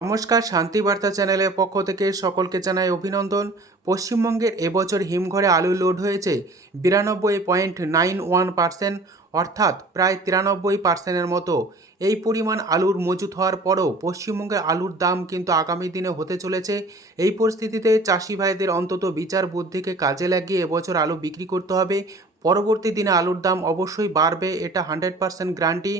নমস্কার শান্তিবার্তা চ্যানেলের পক্ষ থেকে সকলকে জানাই অভিনন্দন। পশ্চিমবঙ্গের এবছর হিমঘরে আলু লোড হয়েছে বিরানব্বই পয়েন্ট নাইন ওয়ান পার্সেন্ট, অর্থাৎ প্রায় তিরানব্বই পার্সেন্টের মতো। এই পরিমাণ আলুর মজুত হওয়ার পরও পশ্চিমবঙ্গে আলুর দাম কিন্তু আগামী দিনে হতে চলেছে। এই পরিস্থিতিতে চাষি ভাইদের অন্তত বিচার বুদ্ধিকে কাজে লাগিয়ে এবছর আলু বিক্রি করতে হবে। পরবর্তী দিনে আলুর দাম অবশ্যই বাড়বে, এটা হান্ড্রেড পার্সেন্ট গ্যারান্টি।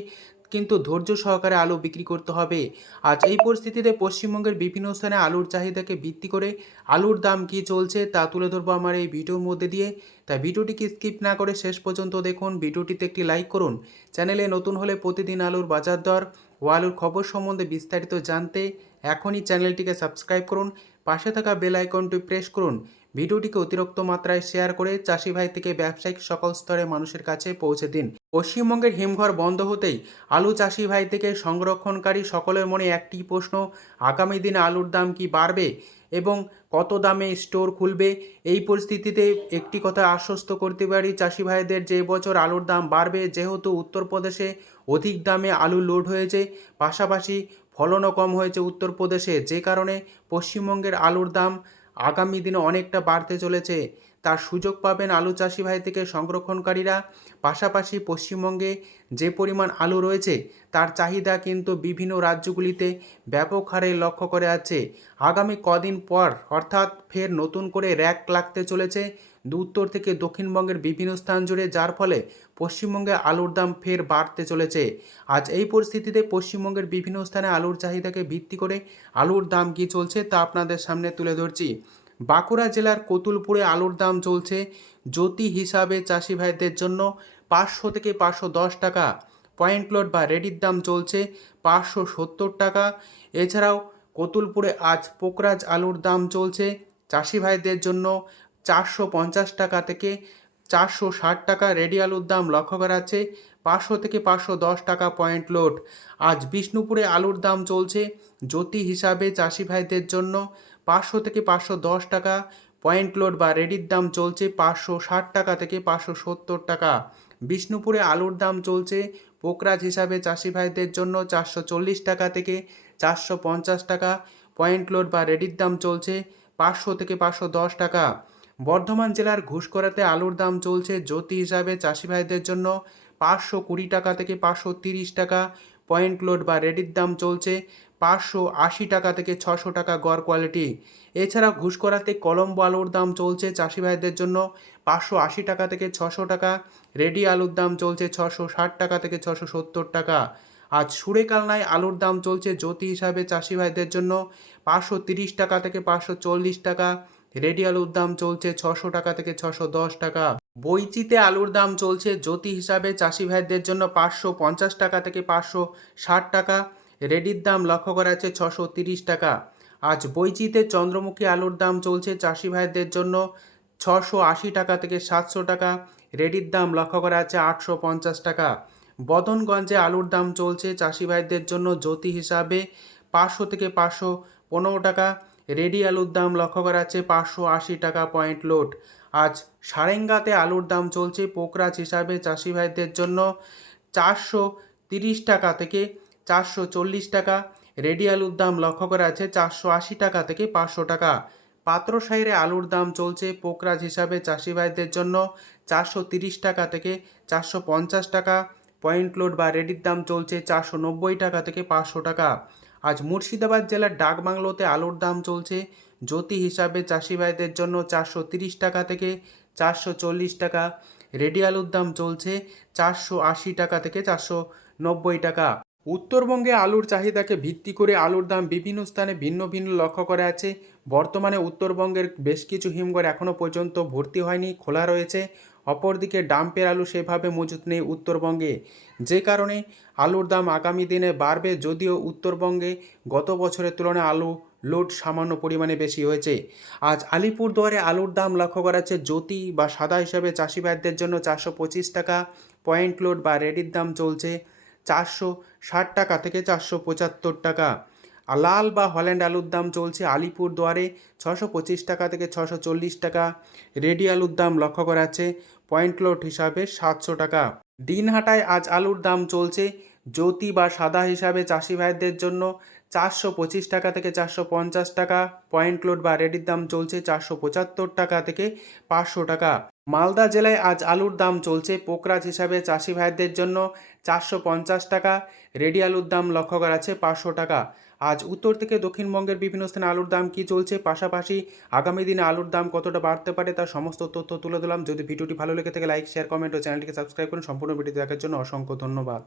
কিন্তু ধৈর্য সহকারে আলু বিক্রি করতে হবে। আজ এই পরিস্থিতিতে পশ্চিমবঙ্গের বিভিন্ন স্থানে আলুর চাহিদাকে ভিত্তি করে আলুর দাম কী চলছে তা তুলে ধরবো আমার এই ভিডিওর মধ্যে দিয়ে। তাই ভিডিওটিকে স্কিপ না করে শেষ পর্যন্ত দেখুন, ভিডিওটিতে একটি লাইক করুন। চ্যানেলে নতুন হলে প্রতিদিন আলুর বাজার দর ও আলুর খবর সম্বন্ধে বিস্তারিত জানতে এখনই চ্যানেলটিকে সাবস্ক্রাইব করুন, পাশে থাকা বেল আইকনটি প্রেস করুন। ভিডিওটিকে অতিরিক্ত মাত্রায় শেয়ার করে চাষি ভাই থেকে ব্যবসায়িক সকল স্তরে মানুষের কাছে পৌঁছে দিন। পশ্চিমবঙ্গের হিমঘর বন্ধ হতেই আলু চাষি ভাই থেকে সংরক্ষণকারী সকলের মনে একটি প্রশ্ন, আগামী দিনে আলুর দাম কি বাড়বে এবং কত দামে স্টোর খুলবে? এই পরিস্থিতিতে একটি কথা আশ্বস্ত করতে পারি, চাষি ভাইদের যে বছর আলুর দাম বাড়বে, যেহেতু উত্তরপ্রদেশে অধিক দামে আলু লোড হয়েছে, পাশাপাশি ফলনও কম হয়েছে উত্তরপ্রদেশে। যে কারণে পশ্চিমবঙ্গের আলুর দাম আগামী দিনে অনেকটা বাড়তে চলেছে। তার সুযোগ পাবেন আলু চাষি ভাই থেকে সংরক্ষণকারীরা। পাশাপাশি পশ্চিমবঙ্গে যে পরিমাণ আলু রয়েছে, তার চাহিদা কিন্তু বিভিন্ন রাজ্যগুলিতে ব্যাপক হারে লক্ষ্য করে আছে আগামী কদিন পর অর্থাৎ ফের নতুন করে র্যাক লাগতে চলেছে। উত্তর থেকে দক্ষিণবঙ্গের বিভিন্ন স্থান জুড়ে, যার ফলে পশ্চিমবঙ্গে আলুর দাম ফের বাড়তে চলেছে। আজ এই পরিস্থিতিতে পশ্চিমবঙ্গের বিভিন্ন স্থানে আলুর চাহিদাকে ভিত্তি করে আলুর দাম কী চলছে তা আপনাদের সামনে তুলে ধরছি। বাঁকুড়া জেলার কতুলপুরে আলুর দাম চলছে জ্যোতি হিসাবে চাষি ভাইদের জন্য পাঁচশো থেকে পাঁচশো দশ টাকা। পয়েন্ট লোড বা রেডির দাম চলছে পাঁচশো সত্তর টাকা। এছাড়াও কতুলপুরে আজ পোকরাজ আলুর দাম চলছে। চাষি ভাইদের জন্য চারশো পঞ্চাশ টাকা থেকে চারশো ষাট টাকা রেডি আলুর দাম লক্ষ্য করা যাচ্ছে। পাঁচশো থেকে পাঁচশো দশ টাকা পয়েন্ট লোড। আজ বিষ্ণুপুরে আলুর দাম চলছে জ্যোতি হিসাবে চাষি ভাইদের জন্য পাঁচশো থেকে পাঁচশো দশ টাকা পয়েন্ট লোড বা রেডির দাম চলছে পাঁচশো ষাট টাকা থেকে পাঁচশো সত্তর টাকা। বিষ্ণুপুরে আলুর দাম চলছে পোকরাজ হিসাবে চাষি ভাইদের জন্য চারশো চল্লিশ টাকা থেকে চারশো পঞ্চাশ টাকা পয়েন্ট লোড বা রেডির দাম চলছে পাঁচশো থেকে পাঁচশো দশ টাকা। বর্ধমান জেলার ঘুষকরাতে আলুর দাম চলছে জ্যোতি হিসাবে চাষি ভাইদের জন্য পাঁচশো কুড়ি টাকা থেকে পাঁচশো তিরিশ টাকা। পয়েন্ট লোড বা রেডির দাম চলছে পাঁচশো আশি টাকা থেকে ছশো টাকা গড় কোয়ালিটি। এছাড়া ঘুষকরাতে কলম্বো আলুর দাম চলছে চাষি ভাইদের জন্য পাঁচশো আশি টাকা থেকে ছশো টাকা। রেডি আলুর দাম চলছে ছশো ষাট টাকা থেকে ছশো সত্তর টাকা। আজ সুরেকালনায় আলুর দাম চলছে জ্যোতি হিসাবে চাষি ভাইদের জন্য পাঁচশো তিরিশ টাকা থেকে পাঁচশো চল্লিশ টাকা। রেডি আলুর দাম চলছে ছশো টাকা থেকে ছশো দশ টাকা। বইচিতে আলুর দাম চলছে জ্যোতি হিসাবে চাষি ভাইদের জন্য পাঁচশো পঞ্চাশ টাকা থেকে পাঁচশো ষাট টাকা। রেডির দাম লক্ষ্য করা আছে ছশো তিরিশ টাকা। আজ বইচিতে চন্দ্রমুখী আলুর দাম চলছে চাষি ভাইদের জন্য ছশো আশি টাকা থেকে সাতশো টাকা। রেডির দাম লক্ষ্য করা আছে আটশো পঞ্চাশ টাকা। বদনগঞ্জে আলুর দাম চলছে চাষি ভাইদের জন্য জ্যোতি হিসাবে পাঁচশো থেকে পাঁচশো পনেরো টাকা। রেডি আলুর দাম লক্ষ্য করা যাচ্ছে পাঁচশো আশি টাকা পয়েন্ট লোড। আজ সারেঙ্গাতে আলুর দাম চলছে পোকরাজ হিসাবে চাষি ভাইদের জন্য চারশো তিরিশ টাকা থেকে চারশো চল্লিশ টাকা। রেডি আলুর দাম লক্ষ্য করা আছে চারশো আশি টাকা থেকে পাঁচশো টাকা। পাত্রসাইরে আলুর দাম চলছে পোকরাজ হিসাবে চাষি ভাইদের জন্য চারশো তিরিশ টাকা থেকে চারশো পঞ্চাশ টাকা। পয়েন্ট লোড বা রেডির দাম চলছে চারশো নব্বই টাকা থেকে পাঁচশো টাকা। আজ মুর্শিদাবাদ জেলার ডাকবাংলোতে আলুর দাম চলছে। জ্যোতি হিসাবে চাষি ভাইদের জন্য চারশো তিরিশ টাকা থেকে চারশো চল্লিশ টাকা। রেডি আলুর দাম চলছে চারশো আশি টাকা থেকে চারশো নব্বই টাকা। উত্তরবঙ্গে আলুর চাহিদাকে ভিত্তি করে আলুর দাম বিভিন্ন স্থানে ভিন্ন ভিন্ন লক্ষ্য করা আছে। বর্তমানে উত্তরবঙ্গের বেশ কিছু হিমঘর এখনও পর্যন্ত ভর্তি হয়নি, খোলা রয়েছে। অপরদিকে ডাম্পের আলু সেভাবে মজুত নেই উত্তরবঙ্গে। যে কারণে আলুর দাম আগামী দিনে বাড়বে যদিও উত্তরবঙ্গে গত বছরের তুলনায় আলু লোড সামান্য পরিমাণে বেশি হয়েছে। আজ আলিপুরদুয়ারে আলুর দাম লক্ষ্য করা যাচ্ছে জ্যোতি বা সাদা হিসাবে চাষি ভাইদের জন্য চারশো পঁচিশ টাকা পয়েন্ট লোড বা রেডির দাম চলছে চারশো ষাট টাকা থেকে চারশো পঁচাত্তর টাকা। লাল বা হল্যান্ড আলুর দাম চলছে আলিপুর দুয়ারে ছশো পঁচিশ টাকা থেকে ছশো চল্লিশ টাকা। রেডি আলুর দাম লক্ষ্য করা যাচ্ছে পয়েন্ট লোড হিসাবে সাতশো টাকা। দিনহাটায় আজ আলুর দাম চলছে জ্যোতি বা সাদা হিসাবে চাষি ভাইদের জন্য চারশো পঁচিশ টাকা থেকে চারশো পঞ্চাশ টাকা, পয়েন্ট লোড বা রেডির দাম চলছে চারশো পঁচাত্তর টাকা থেকে পাঁচশো টাকা। মালদা জেলায় আজ আলুর দাম চলছে পোকরাজ হিসাবে চাষি ভাইদের জন্য চারশো পঞ্চাশ টাকা, রেডি আলুর দাম লক্ষ্য করা আছে পাঁচশো টাকা। আজ উত্তর থেকে দক্ষিণবঙ্গের বিভিন্ন স্থানে আলুর দাম কি চলছে? পাশাপাশি আগামী দিনে আলুর দাম কতটা বাড়তে পারে তার সমস্ত তথ্য তুলে দিলাম যদি ভিডিওটি ভালো লেগে থাকে, লাইক শেয়ার কমেন্ট ও চ্যানেলটিকে সাবস্ক্রাইব করুন। সম্পূর্ণ ভিডিও দেখার জন্য অসংখ্য ধন্যবাদ।